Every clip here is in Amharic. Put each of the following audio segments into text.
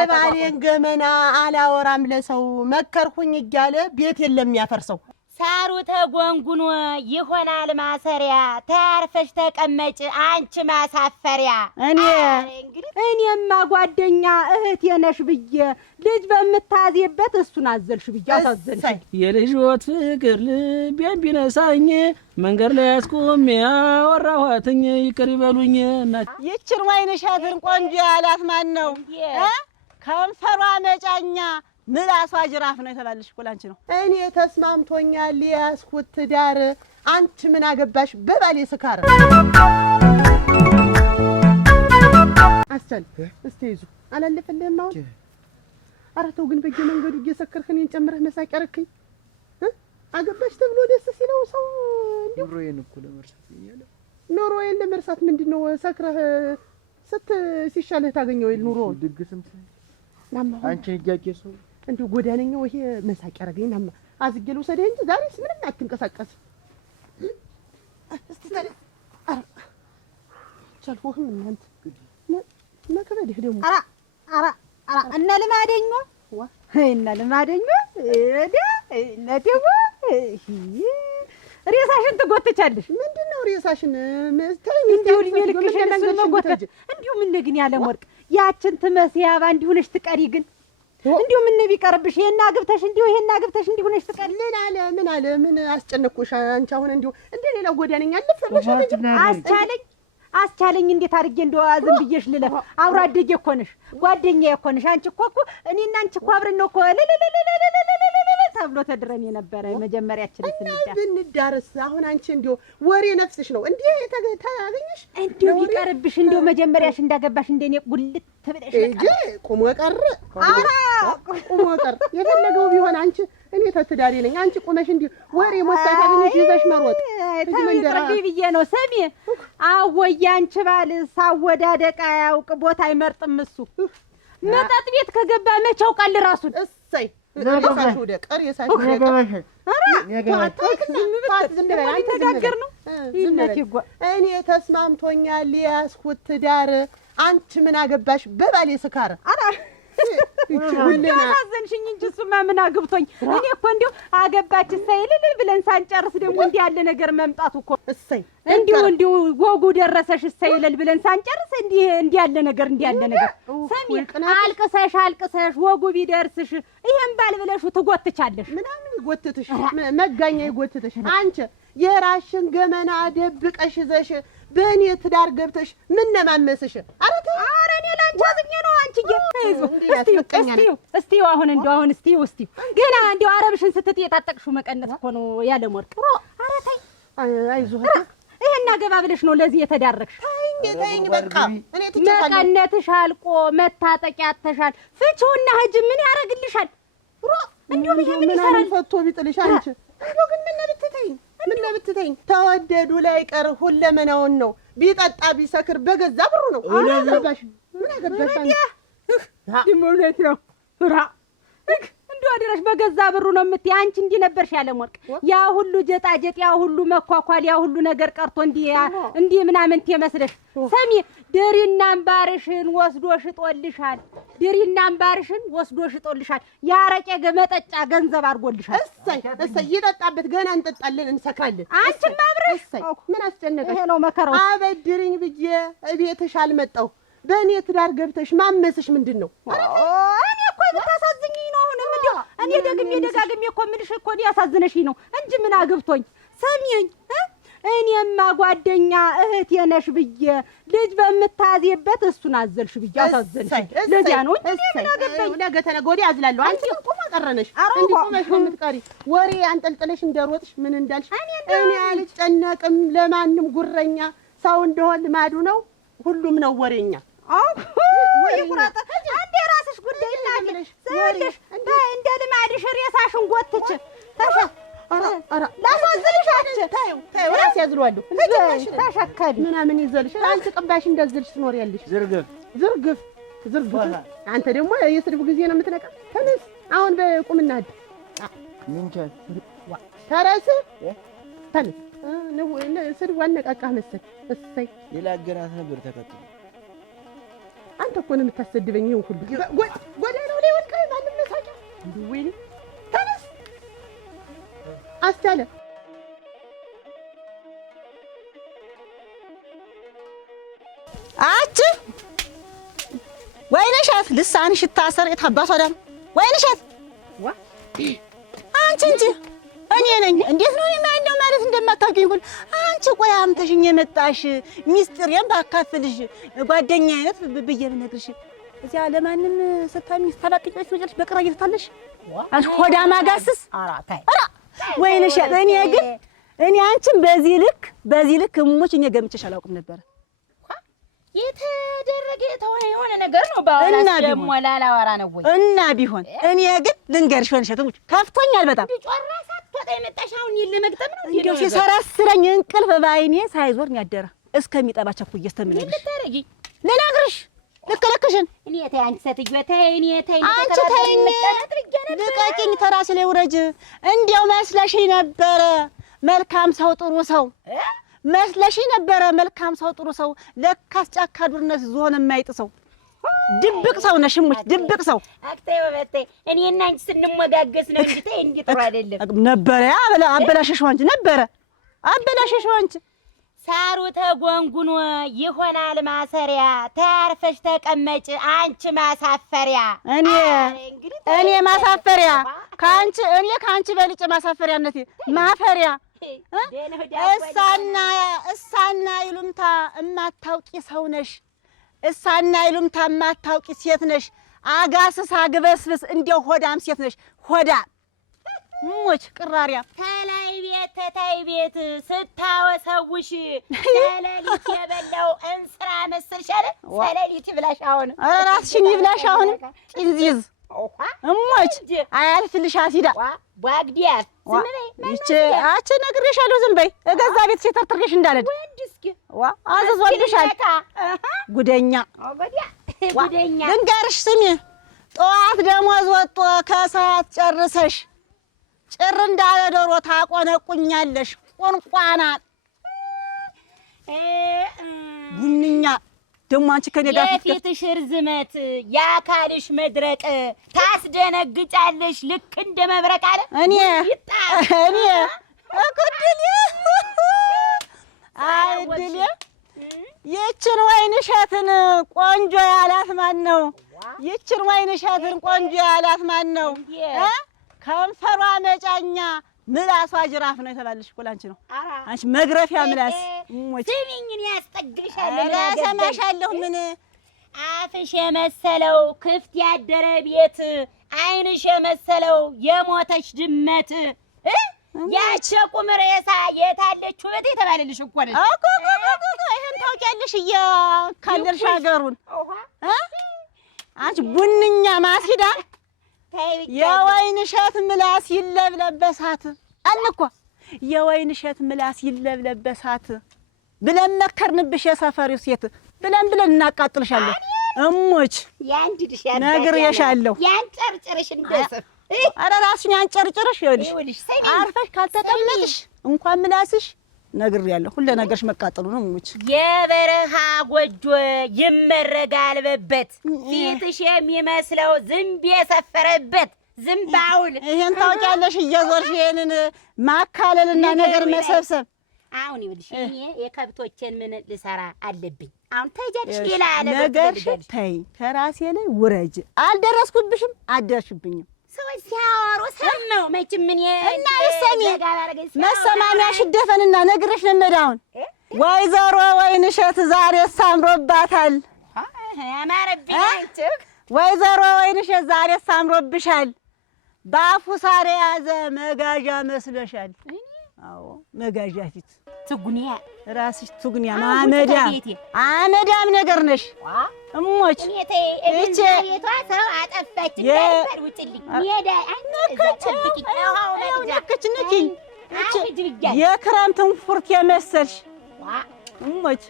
የባሌን ገመና አላወራም ለሰው መከርኩኝ እያለ ቤት የለም ያፈርሰው ሳሩ ተጎንጉኖ ይሆናል ማሰሪያ ታርፈሽ ተቀመጭ አንቺ ማሳፈሪያ እኔማ ጓደኛ እህት የነሽ ብዬ ልጅ በመታዜበት እሱን አዘልሽ ብዬ አሳዘልሽ የልጅዎት ፍቅር ልቤን ቢነሳኝ መንገድ ላይ አስቆሜ አወራኋትኝ ይቅር ይበሉኝ ይችን ወይንሸትን ቆንጆ ያላት ማን ነው ከንፈሯ መጫኛ ምላሷ ጅራፍ ነው የተባለሽ እኮ ላንቺ ነው እኔ ተስማምቶኛል ያስኩት ትዳር አንቺ ምን አገባሽ በባሌ ስካር አስተል እስቲ ይዙ አላለፈልህም ነው አራተው ግን በየመንገዱ እየሰከርክን እንጨምረህ መሳቅ ያረከኝ አገባሽ ተብሎ ደስ ሲለው ሰው እንዴ ኑሮዬን እኮ ለመርሳት ይያለ ኑሮዬን ለመርሳት ምንድነው ሰክረህ ሲሻለህ ታገኘው ኑሮ ድግስም አንቺ እጃቄ ሰው እንዴ ጎዳነኛው ይሄ መሳቅ ያረገኝ ናማ አዝጌሉ ሰደህ እንጂ ዛሬስ ምንም አትንቀሳቀስ እስቲ ታዲያ ቻልኩህም እናንተ ነከበደህ ደግሞ አራ እና ለማደኞ እና ለማደኞ ነደው ሬሳሽን ትጎትቻለሽ ምንድነው ሬሳሽን እንዲሁ ልክልክሽ ለመጎተች እንዲሁ ምን ግን ያለ ወርቅ ያችን ትመስያባ እንዲሁ ነሽ ትቀሪ ግን እንዲሁ ምን ቢቀርብሽ ይሄና ግብተሽ እንዲሁ ይሄና ግብተሽ እንዲሁ ነሽ ትቀሪ ምን አስጨነቅኩሽ አንቺ አሁን እንዲሁ እንደሌላ ጎዳነኛ አልፈለሽ አስቻለኝ እንዴት አድርጌ እንደው አዝም ብዬሽ ልለፍ አብሮ አደጌ እኮ ነሽ ጓደኛዬ እኮ ነሽ አንቺ እኮ እኔና አንቺ እኮ አብረን ነው እኮ ተብሎ ተድረን የነበረ መጀመሪያችን ብንዳርስ አሁን አንቺ እንዲሁ ወሬ ነፍስሽ ነው እንዴ ታገኘሽ እንዲሁ ቢቀርብሽ እንዲሁ መጀመሪያሽ እንዳገባሽ እንደኔ ጉልት ተብለሽ እጂ ቁሞ ቀር ቁሞ ቀር የፈለገው ቢሆን አንቺ እኔ ተትዳሪ ነኝ አንቺ ቁመሽ እንዲሁ ወሬ ሞሳይ ታገኘሽ ይዘሽ መሮጥ እጂ መንደራ ብዬ ነው ሰሚ አወይ አንቺ ባል ሳወዳደቃ ያውቅ ቦታ አይመርጥም እሱ መጣጥ ቤት ከገባ መቻው ቃል ራሱን እሰይ ለራሳሽ ወደ ቀር የሳሽ እኔ ተስማምቶኛል ያስኩት ትዳር አንቺ ምን አገባሽ በባሌ ስካር አዘንሽኝ እንጂ እሱማ ምን አግብቶኝ እኔ እኮ እንዲሁ አገባች ሳይልል ብለን ሳንጨርስ ደግሞ እንዲህ ያለ ነገር መምጣቱ እኮ እሰይ እንዲሁ ወጉ ደረሰሽ ሳይልል ብለን ሳንጨርስ እንዲህ ያለ ነገር ሰሚ አልቅሰሽ ወጉ ቢደርስሽ ይሄን ባል ብለሽ ትጎትቻለሽ ምናምን ይጎትትሽ መጋኛ ይጎትትሽ አንቺ የራሽን ገመና ደብቀሽ ይዘሽ በእኔ ትዳር ገብተሽ ምን ነማመስሽ ኧረ እኔ ላንቺ አዝኜ ነው አንቺዬ እስቲ አሁን ገና እንዲሁ አረብሽን ስትጤጣጠቅሽው መቀነት እኮ ነው ያለ ወርቅ ኧረ ተይ አይዞህ ይሄን አገባ ብለሽ ነው ለዚህ የተዳረክሽ ተይኝ በቃ እኔ ትጨቃለሁ መቀነትሽ አልቆ መታጠቂያ አተሻል ፍቺውና ሂጂ ምን ያረግልሻል እንዲሁ ይሄ ምን ይሰራል ፈቶ ቢጥልሽ አንቺ እንዲሁ ግን ምን ለብትተኝ ተወደዱ ላይ ቀር ሁለመናውን ነው ቢጠጣ ቢሰክር በገዛ ብሩ ነው ምን አገባሽ ዲሞለት ነው እንዲሁ አደረሽ በገዛ ብሩ ነው የምትይ አንቺ እንዲህ ነበርሽ ያለ ወርቅ ያ ሁሉ ጀጣጀጥ ያ ሁሉ መኳኳል ያ ሁሉ ነገር ቀርቶ እንዲህ ምናምን ትመስለሽ ሰሚ ድሪና አምባርሽን ወስዶ ሽጦልሻል ያረቄ መጠጫ ገንዘብ አድርጎልሻል እሰይ ይጠጣበት ገና እንጠጣለን እንሰካለን አንቺ ማብረሽ ምን አስጨነቀሽ ይሄ ነው መከራው አበድሪኝ ብዬ እቤትሽ አልመጣሁ በእኔ ትዳር ገብተሽ ማመስሽ ምንድነው እኔ እኮ ብታሳዝኝኝ ነው አሁንም እንዴ እኔ ደጋግሜ እኮ ምንሽ እኮ ያሳዝነሽኝ ነው እንጂ ምን አግብቶኝ ሰሚኝ እኔማ ጓደኛ እህት የነሽ ብዬ ልጅ በመታዜበት እሱን አዘልሽ ብዬ አሳዘልሽ ለዚያ ነው እንዴ ምን አገባኝ ነገ ተነገ ወዲያ አዝላለሁ አንቺ ቆማ ቀረነሽ እንዴ ቆመሽ የምትቀሪ ወሬ አንጠልጥለሽ እንደሮጥሽ ምን እንዳልሽ እኔ አልጨነቅም ለማንም ጉረኛ ሰው እንደሆን ልማዱ ነው ሁሉም ነው ወሬኛ ወይ ቁራጣ አንዴ ራስሽ ጉዳይ እናለሽ ዘለሽ እንደ ልማድሽ ሬሳሽን ጎትች ላሳዝልሽ ታዩ ራስ ያዝሏለሁ ተሸከቢ ምናምን ይዘልሽ አንቺ ቅባሽ እንደዝልሽ ትኖሪያለሽ ዝርግፍ አንተ ደግሞ የስድብ ጊዜ ነው የምትነቃ ተነስ አሁን በቁምና ሂድ ምን ቻል ተረስ ተነስ ነው ስድብ ዋነቃቃህ መሰል እሰይ ሌላ ገራት ነበር ተከትሎ አንተ እኮ ነው የምታሰድበኝ። ይሁን ሁሉ ጎዳናው ላይ ወድቀህ ማንም መሳቂያ ወይኔ ተነስ አስቻለ አች ወይነሻት ልሳንሽ ታሰር የታባቷ ዳም ወይነሻት ዋ አንቺ እንጂ እኔ ነኝ። እንዴት ነው የማንደው ማለት እንደማታውቂኝ ሁሉ አንቺ ቆይ አምተሽኝ የመጣሽ ሚስጥሬን ባካፍልሽ ጓደኛዬ አይነት ብዬ ብነግርሽ እዚያ ለማንም ስታሚስ ተባጥቂዎች ወጭልሽ በቅራ እየተታለሽ አንቺ ሆዳ ማጋስስ አራታይ ወይነሻት እኔ አንቺን በዚህ ልክ እሞች እኔ ገምቼሽ አላውቅም ነበር። የተደረገ የሆነ ነገር ነው ባውራስ ደሞ ላላወራ ነው ወይ እና ቢሆን እኔ ግን ልንገርሽ ወይነሻት ከፍቶኛል በጣም ጮራ ሳትወጣ የመጣሽ አሁን ለመግጠም ነው እንዴው ሲሰራስረኝ እንቅልፍ ባይኔ ሳይዞር ያደረ እስከሚጠባ ቸኩዬ እስተምነግርሽ ልታረጊ ልነግርሽ ልክልክሽን እኔ ተይ አንቺ ሴትዮ ተይ እኔ ተይ አንቺ ተይኝ ልቀቂኝ ተራስ ላይ ውረጅ እንዴው መስለሽኝ ነበረ መልካም ሰው ጥሩ ሰው መስለሽኝ ነበረ መልካም ሰው ጥሩ ሰው ለካስ ጫካ ዱርነት ዞን የማይጥ ሰው ድብቅ ሰው ነሽ ሙች ድብቅ ሰው አክተይ ወበቴ እኔና አንቺ ስንሞጋገስ ነው እንጂ ተይ እንዴ ጥሩ አይደለም ነበረ አበላሽሽው አንቺ ነበረ አበላሽሽው አንቺ ሳሩ ተጎንጉኖ ይሆናል ማሰሪያ ታርፈሽ ተቀመጭ አንቺ ማሳፈሪያ እኔ ማሳፈሪያ ካንቺ በልጭ ማሳፈሪያነቴ ማፈሪያ እሳና ይሉምታ እማታውቂ ሰው ነሽ እሳና ይሉምታ እማታውቂ ሴት ነሽ አጋስስ አግበስብስ እንደው ሆዳም ሴት ነሽ ሆዳም ሞች ቅራሪያ ተላይ ቤት ስታወሰውሽ ሰለሊት የበላው እንስራ መስልሻለ ሰለሊት ብላሽ አሁን ራስሽን ይብላሽ አሁን ጢንዚዝ እሞች አያልፍልሽ አሲዳ ባግዲያስ ዝም በይ አቺ ነግሬሻለሁ ዝም በይ እገዛ ቤት ሲተርትርሽ እንዳለድ ወንድስኪ አዘዞልሻል ጉደኛ ልንገርሽ ስሚ ጠዋት ደሞዝ ወጥቶ ከሰዓት ጨርሰሽ ጭር እንዳለ ዶሮ ታቆነቁኛለሽ ቁንቋና ቡንኛ ደሞ አንቺ ከኔ ጋር የፊትሽ ርዝመት ያካልሽ መድረቅ ታስደነግጫለሽ ልክ እንደ መብረቅ አለ እኔ እኩድል አይድል ይችን ወይንሸትን ቆንጆ ያላት ማን ነው? ይችን ወይንሸትን ቆንጆ ያላት ማን ነው? ከንፈሯ መጫኛ ምላሷ ጅራፍ ነው የተባለሽ እኮ ላንቺ ነው። አንቺ መግረፊያ ምላስ ስሚኝን ያስጠግብሻለሁ ያሰማሻለሁ ምን አፍሽ የመሰለው ክፍት ያደረ ቤት አይንሽ የመሰለው የሞተች ድመት ያቸቁም ሬሳ የታለች ውበት የተባለልሽ እኮ ነሽ እኮ ይሄን ታውቂያለሽ እያካለልሽ ሀገሩን አንቺ ቡንኛ ማሲዳ የወይንሸት ምላስ ይለብለበሳት አልኩ የወይንሸት ምላስ ይለብለበሳት ብለን መከርንብሽ የሰፈሪው ሴት ብለን እናቃጥልሻለን እሞች ያንድድሽ ነግሬሻለሁ ያንጨርጭርሽ እንደሰፍ ኧረ ራስሽን ያንጨርጭርሽ ይኸውልሽ አርፈሽ ካልተቀመጥሽ እንኳን ምላስሽ ነግሬያለሁ ሁሉ ነገርሽ መቃጠሉ ነው እሞች የበረሃ ጎጆ ይመረጋል በበት ፊትሽ የሚመስለው ዝንብ የሰፈረበት ዝምባውል ይሄን ታውቂያለሽ እየዞርሽ ይሄንን ማካለልና ነገር መሰብሰብ አሁን ይኸውልሽ እኔ የከብቶችን ምን ልሰራ አለብኝ አሁን ተጀልሽ ሌላ ነገር ተይ ከራሴ ላይ ውረጅ አልደረስኩብሽም አደርሽብኝም ሰዎች ሲያወሩ ሰማው መቼም ምን እና ይሰሚ መሰማሚያሽ ደፈንና ነግረሽ ነመዳውን ወይዘሮ ወይንሸት ዛሬ ሳምሮባታል ያማረብኝ አንቺ ወይዘሮ ወይንሸት ዛሬ ሳምሮብሻል ባፉ ሳር ያዘ መጋዣ መስለሻል አዎ መጋዣ ፊት ትጉኒያ ራስሽ ትጉኒያ አመዳም ነገር ነሽ እሞች እቺ የቷ ሰው አጠፋች እንዳይባል ውጭልኝ ሜዳ ነክችኝ የክረምትን ፉርት የመሰልሽ እሞች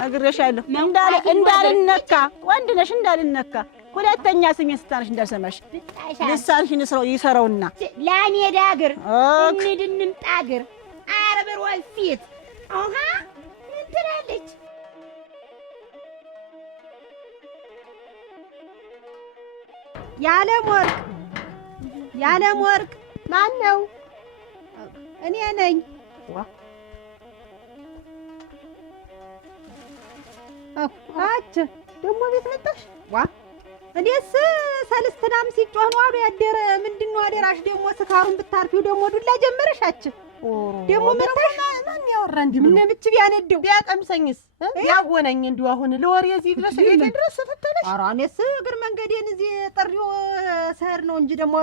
ነግሬሻለሁ እንዳልነካ ወንድ ነሽ እንዳልነካ ሁለተኛ ስሜን ስታነሽ እንዳልሰማሽ ልሳንሽን ይሰራውና ላሜዳ እግር እንድንምጣ እግር አርብር ወልፊት አሃ ምን ትላለች የዓለም ወርቅ ማን ነው? እኔ ነኝ። አች ደግሞ ቤት መጣሽ? እኔስ ሰልስትናም ሲጮህ ነው አሉ ያደረ። ምንድን ነው አደራሽ? ደግሞ ስካሩን ብታርፊው ደግሞ ዱላ ጀመረሻች። ደግሞ መጣሽ ማን ያወራ እንዲህ ምን ምች ቢያነደው ቢያቀምሰኝስ ቢያጎነኝ እንዲሁ አሁን ለወሬ እዚህ ድረስ ቤቴ ድረስ ተተለሽ። ኧረ እኔስ እግር መንገዴን እዚህ ጥሪው ሰር ነው እንጂ ደግሞ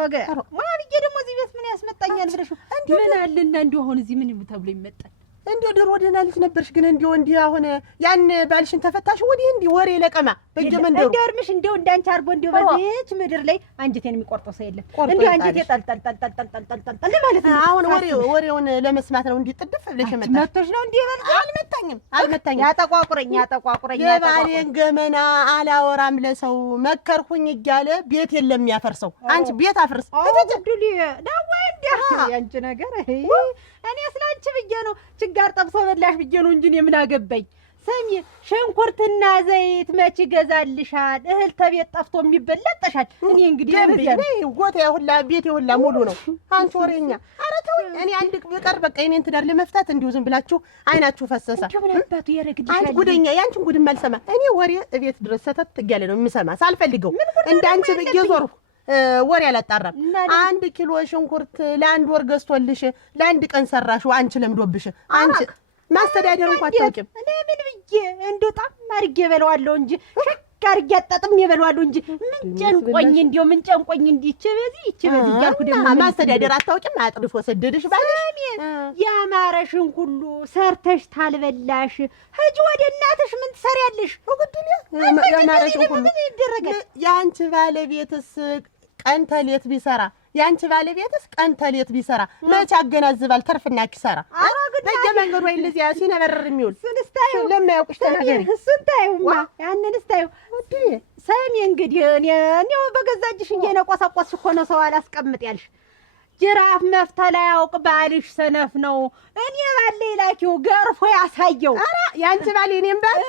ማብዬ ደግሞ እዚህ ቤት ምን ያስመጣኛል ብለሽ ምን አለና እንዲሁ አሁን እዚህ ምን ተብሎ ይመጣል? እንዲሁ ድሮ ደህና ልጅ ነበርሽ፣ ግን እንዲሁ እንዲህ አሁን ያን ባልሽን ተፈታሽ ወዲህ እንዲህ ወሬ ለቀማ በየመንደሩ እንዲሁ እርምሽ እንዲሁ እንዳንቺ አርቦ እንዲሁ በዚህች ምድር ላይ አንጀቴን የሚቆርጠው ሰው የለም። እንዲሁ አንጀቴ ጠልጠልጠልጠልጠልጠል ማለት ነው። አሁን ወሬውን ለመስማት ነው እንዲህ ጥድፍ ብለሽ መጣሽ። መጥቶሽ ነው እንዲህ በል። አልመታኝም። ያጠቋቁረኝ የባሌን ገመና አላወራም ለሰው መከርኩኝ እያለ ቤት የለም ያፈርሰው። አንቺ ቤት አፍርስ እትድሊ ዳዋ እንዲያ ያንቺ ነገር እኔ ስላንቺ ብዬ ነው ችጋር ጠብሶ በላሽ ብዬ ነው እንጂ እኔ ምን አገባኝ። ሰሚ ሽንኩርትና ዘይት መች ይገዛልሻል? እህል ተቤት ጠፍቶ የሚበላጠሻል። እኔ እንግዲህ ጎቴ ሁላ ቤቴ ሁላ ሙሉ ነው። አንቺ ወሬኛ። ኧረ ተውኝ። እኔ አንድ ብቀር በቃ የእኔን ትዳር ለመፍታት እንዲሁ ዝም ብላችሁ አይናችሁ ፈሰሳ። አንቺ ጉደኛ፣ ያንቺን ጉድም አልሰማ። እኔ ወሬ እቤት ድረስ ሰተት እያለ ነው የምሰማ ሳልፈልገው እንዳንቺ ብዬ ዞርሁ ወሬ አላጣራም። 1 ኪሎ ሽንኩርት ለ1 ወር ገዝቶልሽ ለ1 ቀን ሰራሽው አንቺ ለምዶብሽ። አንቺ ማስተዳደር እንኳን አታውቂም። እኔ ምን ብዬ እንደው ጣም አድርጌ በለዋለሁ እንጂ ሸክ አድርጌ አጣጥም የበለዋለሁ እንጂ ምን ጨንቆኝ እንደው ምን ጨንቆኝ እንዲች በዚህ እያልኩ ደግሞ ማስተዳደር አታውቂም። አጥርፎ ሰደድሽ ባልሽ ያማረሽን ሁሉ ሰርተሽ ታልበላሽ ሂጂ ወደ እናትሽ። ምን ትሰሪያለሽ? ወግድኛ ያማረሽን ሁሉ ምን ይደረጋል? ያንቺ ባለቤትስ ቀን ተሌት ቢሰራ ያንቺ ባለቤትስ ቀን ተሌት ቢሰራ መቼ አገናዝባል ተርፍና ኪሳራ? በየመንገዱ ወይ ለዚያ ሲነበረር የሚውል ስንስታዩ ለማያውቅሽ ተናገሪ። ስንታዩማ ያንን ስታዩ ሰሚ እንግዲህ እኔው በገዛጅሽ እየነቆሰቆስሽ እኮ ነው ሰው አላስቀምጥ ያልሽ። ጅራፍ መፍተላ ያውቅ ባልሽ ሰነፍ ነው። እኔ ባሌ ላኪው ገርፎ ያሳየው። ኧረ ያንቺ ባሌ እኔም ባል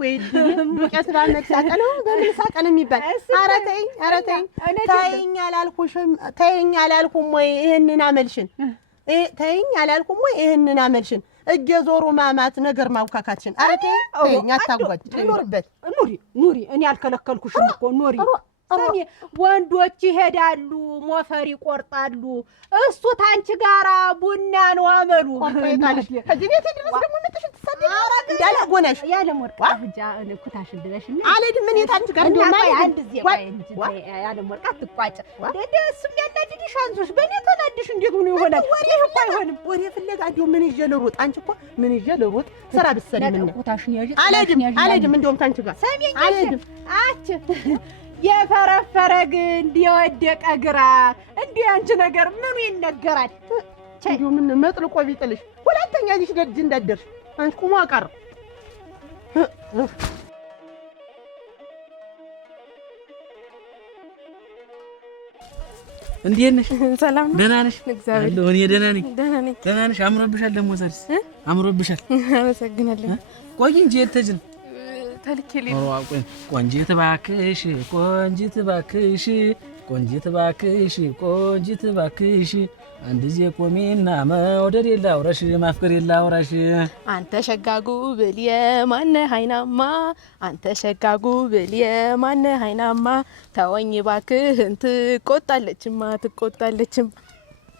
ወይ ዱቄት ባል መሳቀ ነው በምን ሳቀ ነው የሚባል? ኧረ ተይኝ፣ ኧረ ተይኝ፣ ተይኝ አላልኩሽም? ተይኝ አላልኩም ወይ ይሄንን አመልሽን? ተይኝ አላልኩም ወይ ይሄንን አመልሽን? እየዞሩ ማማት ነገር ማውካካትሽን። ኧረ ተይኝ፣ ተይኝ፣ አታጓጅ። ኑሪበት፣ ኑሪ። እኔ አልከለከልኩሽም እኮ ኑሪ። ሰሚ ወንዶች ይሄዳሉ ሞፈር ይቆርጣሉ። እሱ ታንቺ ጋራ ቡና ነው አመሉ። ቆርጣለሽ ከዚህ ቤት ድረስ ደግሞ መጥተሽ ተሳደኝ እንዳለ ጎነሽ ያለ ወርቃ ብቻ ኩታሽ ድረሽና አለድ ምን የታንቺ ጋር እንደማይ አንድ ዚህ ያለ ወርቃ ትቋጭ እሱም ያናድድሽ አንሶሽ በእኔ ተናድሽ እንዴት ሆኖ ይሆናል? ወሬ እኮ አይሆንም። ወሬ ፍለጋ እንዲሁ ምን ይዤ ልሩጥ? አንቺ እኮ ምን ይዤ ልሩጥ? ስራ ብትሰሪ ምን ኩታሽን ያዥ አለድም እንደውም ታንቺ ጋር ሰሚኝ አለድም አች የፈረፈረ ግንድ የወደቀ ግራ እንዲህ አንቺ ነገር ምኑ ይነገራል? እንዲሁ ምን መጥልቆ ቢጥልሽ ሁለተኛ ልጅ ደጅ እንዳደርሽ አንቺ ቁሞ አቀር። እንዴት ነሽ? ሰላም ነው። ደህና ነሽ? እግዚአብሔር አለሁ እኔ ደህና ነኝ። ደህና ነሽ? አምሮብሻል። ደግሞ ዛሬስ አምሮብሻል። አመሰግናለሁ። ቆይ እንጂ የት ሂጅ ነው? ተልኬልኝ ቆንጂት እባክሽ፣ ቆንጂት እባክሽ፣ ቆንጂት እባክሽ፣ ቆንጂት እባክሽ አንድ ጊዜ ቆሜና መውደድ የላውራሽ ማፍቀር የላውራሽ። አንተ ሸጋጉ ብል የማነህ አይናማ፣ አንተ ሸጋጉ ብል የማነህ አይናማ፣ ተወኝ እባክህን ትቆጣለችማ ትቆጣለችማ።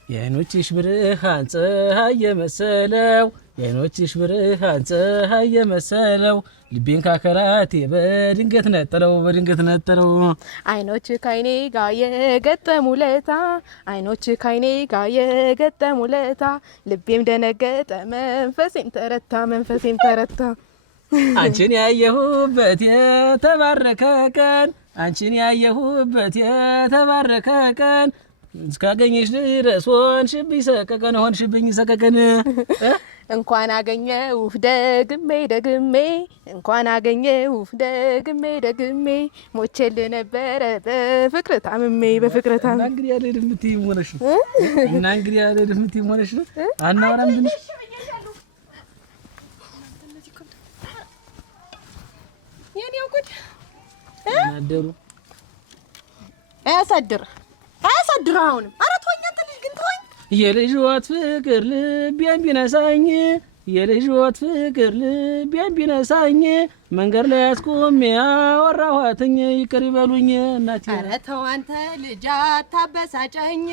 የዓይኖችሽ ብርሃን ፀሐይ የመሰለው የዓይኖችሽ ብርሃን ፀሐይ የመሰለው ልቤን ካከራቴ በድንገት ነጠለው በድንገት ነጠለው። አይኖች ካይኔ ጋር የገጠሙለታ አይኖች ካይኔ ጋር የገጠሙለታ ልቤም ደነገጠ መንፈሴም ተረታ መንፈሴም ተረታ። አንቺን ያየሁበት የተባረከ ቀን አንቺን ያየሁበት የተባረከ ቀን እስካገኘሽ ድረስ ሆንሽብኝ ሰቀቀን ሆንሽብኝ ሰቀቀን። እንኳን አገኘሁህ ደግሜ ደግሜ እንኳን አገኘሁህ ደግሜ ደግሜ ሞቼልህ ነበረ በፍቅር ታምሜ በፍቅር ታምሜ። እንግዲህ ያለ ድምትይ ሆነሽ እና እንግዲህ ያለ ድምትይ ሆነሽ አናወራም ትንሽ የኔው ጉድ አደሩ አያሳድርህ አሁንም። ኧረ ተወኝ አንተ ልጅ ግን ተወኝ። የልጅዎት ፍቅር ልቤን ቢነሳኝ የልጅዎት ፍቅር ልቤን ቢነሳኝ መንገድ ላይ አስቆሜ አወራኋትኝ ይቅር ይበሉኝ እናቴ። ኧረ ተው አንተ ልጅ አታበሳጨኝ፣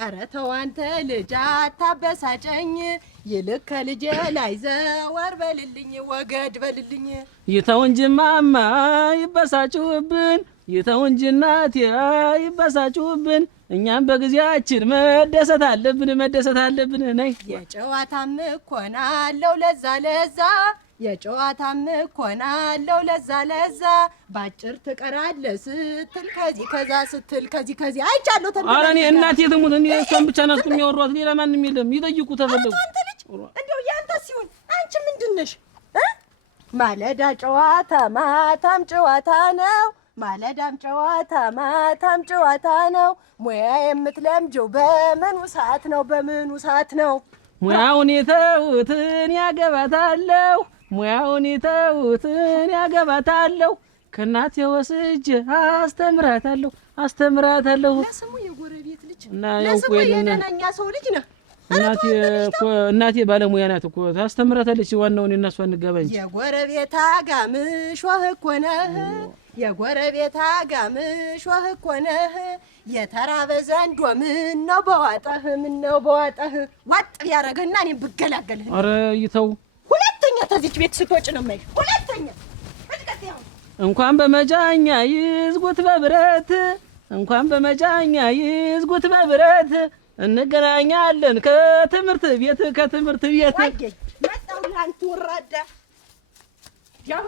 ኧረ ተው አንተ ልጅ አታበሳጨኝ፣ ይልቅ ከልጄ ላይ ዘወር በልልኝ ወገድ በልልኝ። ይተው እንጂ ማማ ይበሳጩብን፣ ይተው እንጂ እናቴ ይበሳጩብን፣ እኛም በጊዜያችን መደሰት አለብን ነይ። የጨዋታም እኮ ናለው ለዛ የጨዋታም እኮ ናለው ለዛ ባጭር ትቀራለህ ስትል ከዚህ ከዛ ስትል ከዚህ አይቻለሁ። ኧረ እኔ እናቴ ትሙት እኔ እሷን ብቻ ናት የሚያወሯት ሌላ ማንም የለም። ይጠይቁ ተፈለጉ። አንተ ልጅ እንደው ያንተ ሲሆን አንቺ ምንድን ነሽ? ማለዳ ጨዋታ ማታም ጨዋታ ነው፣ ማለዳም ጨዋታ ማታም ጨዋታ ነው። ሙያ የምትለምጂው በምኑ ሰዓት ነው? ሙያውን የተውትን ያገባታለሁ፣ ሙያውን የተውትን ያገባታለሁ። ከእናቴ ወስጄ አስተምራታለሁ። ለስሙ የጎረቤት ልጅ እና ለስሙ የደነኛ ሰው ልጅ ነው። እናቴ ባለሙያ ናት እኮ ታስተምራታለች። ዋናውን እና እሷ እንገባ እንጂ የጎረቤት አጋምሽ ወህ እኮ ነህ፣ የጎረቤት አጋምሽ ወህ እኮ ነህ። የተራበ ዘንዶ ምነው በዋጠህ ዋጥ ያረገና እኔ ብገላገልህ። ኧረ ይተው። ሁለተኛ ተዚች ቤት ስትወጪ ነው የማይሽ። ሁለተኛ እንኳን በመጃኛ ይዝጉት በብረት፣ እንኳን በመጃኛ ይዝጉት በብረት፣ እንገናኛለን ከትምህርት ቤት መጣሁ ላንተ ወራዳ ያው